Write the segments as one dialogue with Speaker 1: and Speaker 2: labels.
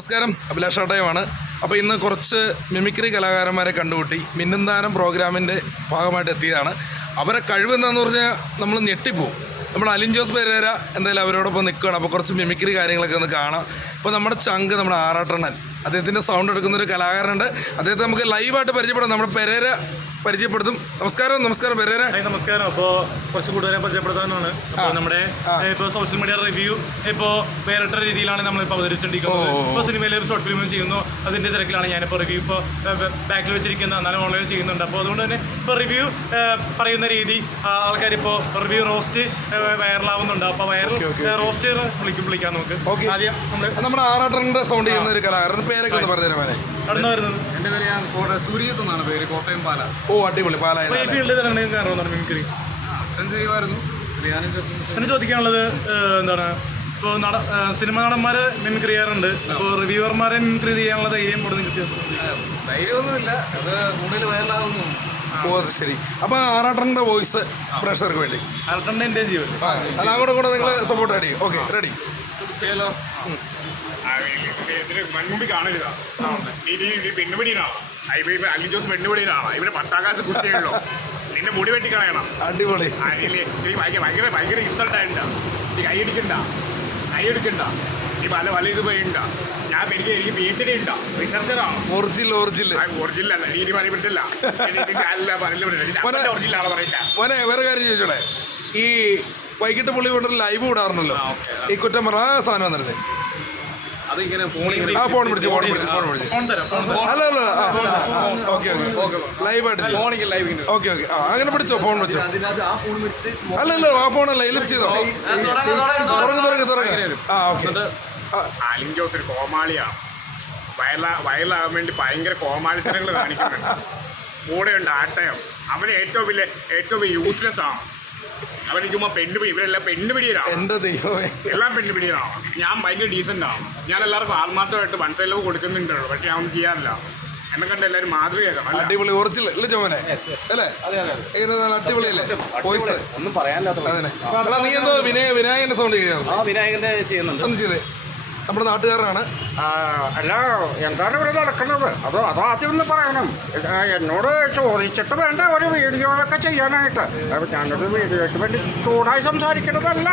Speaker 1: നമസ്കാരം. അഭിലാഷ് ആട്ടയമാണ്. അപ്പോൾ ഇന്ന് കുറച്ച് മിമിക്രി കലാകാരന്മാരെ കണ്ടുകൂട്ടി മിന്നുന്താനം പ്രോഗ്രാമിന്റെ ഭാഗമായിട്ട് എത്തിയതാണ്. അവരെ കഴിവ് എന്താണെന്ന് പറഞ്ഞാൽ നമ്മൾ ഞെട്ടിപ്പോവും. നമ്മൾ അലിൻ ജോസ് പെരേര എന്തായാലും അവരോടൊപ്പം നിൽക്കുകയാണ്. അപ്പോൾ കുറച്ച് മിമിക്രി കാര്യങ്ങളൊക്കെ ഒന്ന് കാണാം. അപ്പോൾ നമ്മുടെ ചങ്ക് നമ്മുടെ ആറാട്ടണ്ണൻ അദ്ദേഹത്തിന്റെ സൗണ്ട് എടുക്കുന്ന ഒരു കലാകാരനുണ്ട്. അദ്ദേഹത്തെ നമുക്ക് ലൈവായിട്ട് പരിചയപ്പെടാം. നമ്മുടെ പെരേര പരിചയപ്പെടുത്തും. നമസ്കാരം നമസ്കാരം പെരേര.
Speaker 2: നമസ്കാരം. അപ്പോൾ കുറച്ച് കൂടുതലെ പരിചയപ്പെടുത്താനാണ് അപ്പോൾ നമ്മുടെ ഇപ്പോൾ സോഷ്യൽ മീഡിയ റിവ്യൂ ഇപ്പോൾ വേറിട്ട രീതിയിലാണ് നമ്മൾ നമ്മളിപ്പോൾ അവതരിച്ചിരിക്കുന്നത് ഇപ്പോൾ സിനിമയിൽ ഷോർട്ട് ഫിലിമും ചെയ്യുന്നു. അതിന്റെ തിരക്കിലാണ് ഞാനിപ്പോൾ റിവ്യൂ ഇപ്പോൾ ബാക്കിൽ വെച്ചിരിക്കുന്ന എന്നാലും ഓൺലൈൻ ചെയ്യുന്നുണ്ട്. അപ്പോൾ അതുകൊണ്ട് തന്നെ ഇപ്പോൾ റിവ്യൂ പറയുന്ന രീതി ആൾക്കാർ ആൾക്കാരിപ്പോൾ റിവ്യൂ റോസ്റ്റ് വൈറലാവുന്നുണ്ട് അപ്പോൾ വൈറൽ റോസ്റ്റ് വിളിക്കും വിളിക്കാം നമുക്ക്. ആദ്യം
Speaker 1: നമ്മുടെ ആറാട്ടറിന്റെ സൗണ്ട് ചെയ്യുന്ന ഒരു കലാകാരൻ. പേരൊക്കെ ഒന്ന് പറഞ്ഞുതരാം മോനെ.
Speaker 2: കടന്നു വരുന്നത്?
Speaker 3: എന്റെ പേര് ഞാൻ കോട്ടയം സൂര്യത്ത് എന്നാണ് പേര് കോട്ടയം പാല.
Speaker 1: ഓ അടിപൊളി
Speaker 2: പാല ഈ ഫീൽഡിൽ തന്നെ കാരണം മിമിക്രി?
Speaker 3: അച്ഛൻ ചെയ്യുമായിരുന്നു. പിന്നെ
Speaker 2: എന്നെ ചോദിക്കാനുള്ളത് എന്താണ് ഇപ്പോൾ നട സിനിമ നടന്മാരെ മിമിക്രി ചെയ്യാറുണ്ട്. അപ്പോൾ റിവ്യൂവർമാരെ മിമിക്രി ചെയ്യാനുള്ള ധൈര്യം കൂടെ നിങ്ങൾക്ക്
Speaker 3: ധൈര്യമൊന്നുമില്ല. അത് കൂടുതൽ വയറിലാകുന്നു
Speaker 1: ഓ അത് ശരി. അപ്പോൾ ആറാട്ടണ്ണന്റെ വോയിസ് പ്രഷർക്ക് വേണ്ടി.
Speaker 2: അൽട്ടന്റെ എന്റെ ജീവൻ.
Speaker 1: അല്ല കൂടെ കൂടെ നിങ്ങൾ സപ്പോർട്ട് റെഡി ഓക്കെ റെഡി
Speaker 3: ചെയ്യലോ
Speaker 4: മൺമുമ്പി കാണില്ല പെണ്ണുപിടിയിലാണ്? ഇപ്പൊ അലി ജോസ് പെണ്ണുപിടിയിലാണ്? ഇവിടെ പത്താം ക്ലാസ് കുസ്തിയുള്ളൂ നിന്നെ മുടി വെട്ടി കളയണം.
Speaker 1: അടിപൊളി.
Speaker 4: ഭയങ്കര ഭയങ്കര ഭയങ്കര ഇൻസൾട്ട് ആയിട്ടാ നീ കൈയടിക്കണ്ട കൈയെടുക്കണ്ട നീ പല പല ഇത് പോയിണ്ട ഞാൻ എനിക്ക് എനിക്ക് പി എച്ച് ഡി ഉണ്ടാ റിസർച്ചറാണ്
Speaker 1: ഒറിജിനൽ ഒറിജിനൽ
Speaker 4: ഒറിജിനൽ അല്ല. നീ പറ്റില്ല അല്ല ഒറിജിനൽ ആണ് പറയില്ല
Speaker 1: മോനെ വേറെ കാര്യം ചോദിച്ചോളെ ഈ വൈകിട്ട് പുള്ളി കൊണ്ട് ലൈവ് വിടാറുണ്ടല്ലോ. ഈ കുറ്റം പറഞ്ഞ ആ സാധനം
Speaker 3: വന്നിരുന്നത്
Speaker 1: ആ ഫോൺ പിടിച്ച് ഫോൺ പിടിച്ച് ഫോൺ പിടിച്ച്.
Speaker 2: ഫോൺ ഫോൺ
Speaker 1: അല്ല അല്ല ഓക്കെ ഓക്കെ. ലൈവായിട്ട് ഓക്കെ ഓക്കെ. ആ അങ്ങനെ പിടിച്ചോ ഫോൺ പിടിച്ചോ?
Speaker 3: അല്ല ഫോൺ
Speaker 1: അല്ല ആ ഫോണല്ല ഇതിൽ ചെയ്തോ? തുറങ്ങി തുറങ്ങി തുറങ്ങി ആ ഓക്കെ.
Speaker 4: അലിൻ ജോസ് ഒരു കോമാളിയാണ് വയല വയലാകാൻ വേണ്ടി ഭയങ്കര കോമാളിത്തരങ്ങൾ കാണിക്കുന്നുണ്ട്. കൂടെയുണ്ട് ആട്ടയം. അവന് ഏറ്റവും വലിയ ഏറ്റവും വലിയ യൂസ്ലെസ് ആണ്. അവന് ചുമ്മാ പെണ്ണുപിടി ഇവരെല്ലാം പെണ്ണുപിടിയിലാണ്
Speaker 1: എന്റെ ദൈവമേ.
Speaker 4: എല്ലാം പെണ്ണുപിടിയിലാണ് ഞാൻ ഭയങ്കര ഡീസന്റ് ആണ് ഞാൻ എല്ലാവർക്കും ആത്മാർത്ഥമായിട്ട് വൺ സൈഡ് ലവ് കൊടുക്കുന്നുണ്ടല്ലോ. പക്ഷേ ഞാൻ ചെയ്യാറില്ല. എന്നെ കണ്ട എല്ലാവരും മാതൃകയാക്കണം
Speaker 1: അടിപൊളി ഒറിജിനൽ അല്ലേ ഇങ്ങനെ നല്ല അടിപൊളിയല്ലേ? വോയിസ്
Speaker 3: ഒന്നും പറയാനില്ലാത്ത
Speaker 1: നീ എന്തോ വിനയ വിനായകന്റെ സൗണ്ട് ചെയ്യാറുണ്ട്
Speaker 3: ആ വിനായകന്റെ ചെയ്യുന്നുണ്ട്.
Speaker 1: ഒന്ന് ചെയ്തേ? നമ്മുടെ നാട്ടുകാരനാണ്.
Speaker 5: അല്ല എന്താണ് ഇവിടെ നടക്കുന്നത്? അതോ അതോ ആദ്യം ഒന്ന് പറയണം. എന്നോട് ചോദിച്ചിട്ട് വേണ്ട ഒരു വീഡിയോ ഒക്കെ ചെയ്യാനായിട്ട്. ഞാനൊരു വീഡിയോയ്ക്ക് വേണ്ടി ചൂടായി സംസാരിക്കണതല്ല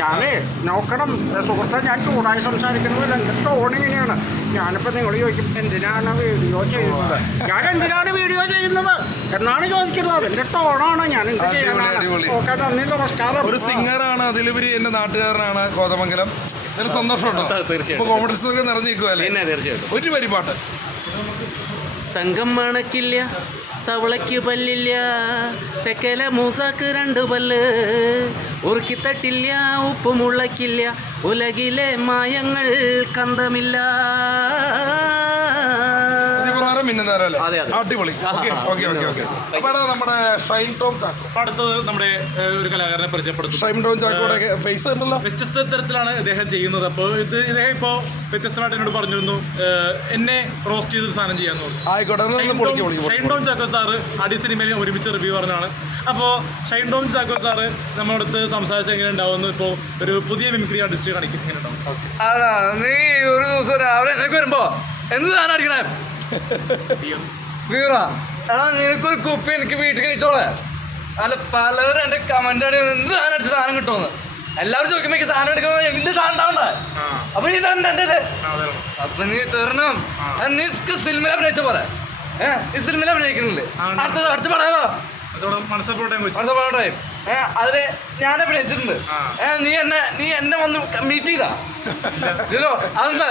Speaker 5: ഞാനേ നോക്കണം. സുഹൃത്തെ ഞാൻ ചൂടായി സംസാരിക്കുന്നത് എന്റെ ടോൺ ഇങ്ങനെയാണ്. ഞാനിപ്പോൾ നിങ്ങൾ ചോദിക്കും എന്തിനാണ് വീഡിയോ ചെയ്യുന്നത്? ഞാൻ എന്തിനാണ് വീഡിയോ ചെയ്യുന്നത്? എന്നാണ് ചോദിക്കുന്നത്. എന്റെ ടോണാണ് ഞാൻ എന്ത് ചെയ്യാനാണ്? ഓക്കെ നന്ദി നമസ്കാരം.
Speaker 1: ഒരു സിംഗറാണ് അതിലുപരി എന്റെ നാട്ടുകാരനാണ് കോതമംഗലം ഒരു സന്തോഷമുണ്ടോ?
Speaker 3: തീർച്ചയായിട്ടും.
Speaker 1: കോമ്പറ്റീഷൻ നിറഞ്ഞു നിറഞ്ഞിരിക്കുവല്ലേ
Speaker 3: പിന്നെ തീർച്ചയായിട്ടും.
Speaker 1: ഒരു വരി പാട്ട്
Speaker 6: തങ്കം മണക്കില്ല തവളയ്ക്ക് പല്ലില്ല തെക്കല മൂസാക്ക് രണ്ട് പല്ല് ഉറുക്കിത്തട്ടില്ല ഉപ്പ് മുളയ്ക്കില്ല ഉലകിലെ മായങ്ങൾ കന്തമില്ല
Speaker 1: പ്രതിപ്രകാരം മിന്നുന്നവരല്ലേ?
Speaker 3: അതെ, അതെ.
Speaker 1: അടിപൊളി. ഓക്കെ ഓക്കെ ഓക്കെ ഓക്കെ അപ്പൊ എടാ നമ്മുടെ ഷൈൻ ടോം ചാക്കോ.
Speaker 2: അടുത്തത് നമ്മുടെ ഏഹ്, ഒരു കലാകാരനെ പരിചയപ്പെടുത്തും
Speaker 1: ഷൈൻ ടോം ചാക്കോടെ ഫേസ് ഉണ്ടല്ലോ.
Speaker 2: വ്യത്യസ്ത തരത്തിലാണ് ഇദ്ദേഹം ചെയ്യുന്നത്. അപ്പോൾ ഇത് ഇദ്ദേഹം ഇപ്പോൾ വ്യത്യസ്തമായിട്ട് എന്നോട് പറഞ്ഞിരുന്നു ഏഹ്, എന്നെ റോസ്റ്റ് ചെയ്ത് സാധനം ചെയ്യാന്ന് പറഞ്ഞു
Speaker 1: ആയിക്കോട്ടെ ഒന്ന് പൊളിക്ക് പൊളിക്ക്
Speaker 2: ഷൈൻ ടോം ചാക്കോ സാറ് അടി സിനിമയിൽ ഒരുമിച്ച് റിവ്യൂ പറഞ്ഞാണ് അപ്പോൾ ഷൈൻ ടോം ചാക്കോ സാറ് നമ്മുടെ അടുത്ത് സംസാരിച്ച് എങ്ങനെ ഉണ്ടാവുമെന്ന് ഇപ്പോൾ ഒരു പുതിയ മിമിക്രി ആർട്ടിസ്റ്റ് കാണിക്കും എങ്ങനെ ഉണ്ടാവും?
Speaker 7: അതാ നീ ഒരു ദിവസം രാവിലെ നിനക്ക് വരുമ്പോ എന്ത് സാധനം അടിക്കണേ? വീറ. എടാ നിനക്കൊരു കുപ്പി എനിക്ക് വീട്ടിൽ കഴിച്ചോളെ. അല്ല പലരും എന്റെ കമന്റ് അടി എന്ത് സാധനം അടിച്ച സാധനം കിട്ടുമെന്ന്. എല്ലാവരും ചോദിക്കുമ്പോ എനിക്ക് സാധനം എടുക്കുന്നത് എന്ത് സാധനം ഉണ്ടാവണ്ടേ? അപ്പൊ നീ തരണ്ട എന്റെ അപ്പൊ നീ തീർണം നീ സിനിമയിൽ അഭിനയിച്ച പോലെ. ഏഹ് ഈ സിനിമയിൽ അഭിനയിക്കുന്നില്ലേ. അടുത്തത് അടുത്ത പടയതാ
Speaker 2: അതോടെ മനസ്സപ്പോട്ടെ വെച്ചു
Speaker 7: മനസ്സിൽ പറഞ്ഞേ ഏ അതിൽ ഞാൻ അഭിനയിച്ചിട്ടുണ്ട്. ഏഹ് നീ എന്നെ നീ എന്നെ വന്ന് മീറ്റ് ചെയ്താ? അതെന്താ?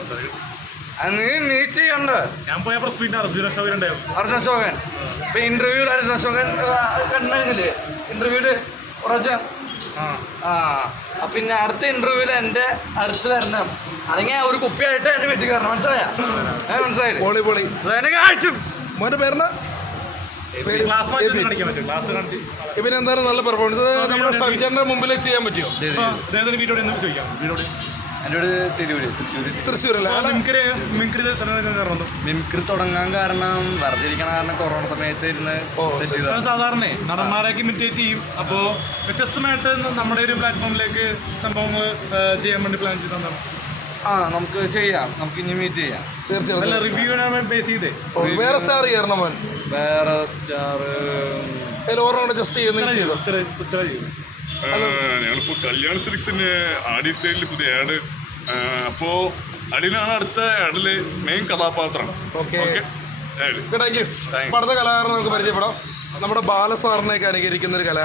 Speaker 7: അത് നീ മീറ്റ് ചെയ്യണ്ട?
Speaker 2: ഞാൻ പോയ സ്പീഡ് അർജുന അശോകൻ
Speaker 7: അർജുന അശോകൻ ഇപ്പൊ ഇന്റർവ്യൂൽ അർജുന അശോകൻ കണ്ടിരുന്നില്ലേ ഇന്റർവ്യൂൽ പ്രാവശ്യം
Speaker 2: ആ.
Speaker 7: ആ പിന്നെ അടുത്ത ഇന്റർവ്യൂൽ എന്റെ അടുത്ത് വരണം. അല്ലെങ്കിൽ ഒരു കുപ്പിയായിട്ട് എന്റെ വീട്ടിൽ കയറണം. മനസ്സിലായ? മനസ്സിലായി
Speaker 1: പൊളി പൊളി.
Speaker 7: കാഴ്ച
Speaker 1: മോന്റെ പേരെന്നാ നല്ല പെർഫോമൻസ് നമ്മുടെ സബ്ജന്റെ മുമ്പിൽ ചെയ്യാൻ പറ്റുമോ?
Speaker 2: വീഡിയോ ഒന്ന് ചോദിക്കാം. വീഡിയോ
Speaker 7: എന്റെ വീട് തിരൂര് തൃശ്ശൂര്.
Speaker 1: തൃശ്ശൂരല്ലേ? അല്ല
Speaker 2: മിമിക്രി മിമിക്രി കാരണം
Speaker 7: മിമിക്രി തുടങ്ങാൻ കാരണം വെറുതെ ഇരിക്കണ കാരണം കൊറോണ സമയത്ത് ഇരുന്ന് സെറ്റ് ചെയ്ത
Speaker 2: സാധാരണ നടന്മാരൊക്കെ ഇമിറ്റേറ്റ് ചെയ്യും. അപ്പോൾ വ്യത്യസ്തമായിട്ട് നമ്മുടെ ഒരു പ്ലാറ്റ്ഫോമിലേക്ക് സംഭവങ്ങൾ ചെയ്യാൻ വേണ്ടി പ്ലാൻ ചെയ്തതാണ്.
Speaker 7: ആ നമുക്ക് ചെയ്യാം. നമുക്ക് ഇനി മീറ്റ് ചെയ്യാം.
Speaker 2: അല്ല
Speaker 1: തീർച്ചയായിട്ടും
Speaker 2: റിവ്യൂവിനെ ബേസ് ചെയ്തേ.
Speaker 1: ഓ, വേറെ സ്റ്റാർ മോൻ
Speaker 7: വേറെ സ്റ്റാർ
Speaker 1: ഓർമ്മ ജസ്റ്റ് ചെയ്യുന്ന
Speaker 2: ഉത്തര ചെയ്തു.
Speaker 8: ഞങ്ങളിപ്പോൾ കല്യാൺ സിൽക്സിന്റെ ആടി സ്റ്റൈലിൽ പുതിയ ആഡ് അപ്പോ അടിയിലാണ് അടുത്ത ആഡിൽ മെയിൻ കഥാപാത്രം.
Speaker 1: Okay
Speaker 8: okay ad
Speaker 1: thank you അടുത്ത കലാകാരനെ നമുക്ക് പരിചയപ്പെടാം. നമ്മുടെ ബാലസാറിനെ അനുകരിക്കുന്ന ഒരു കലാ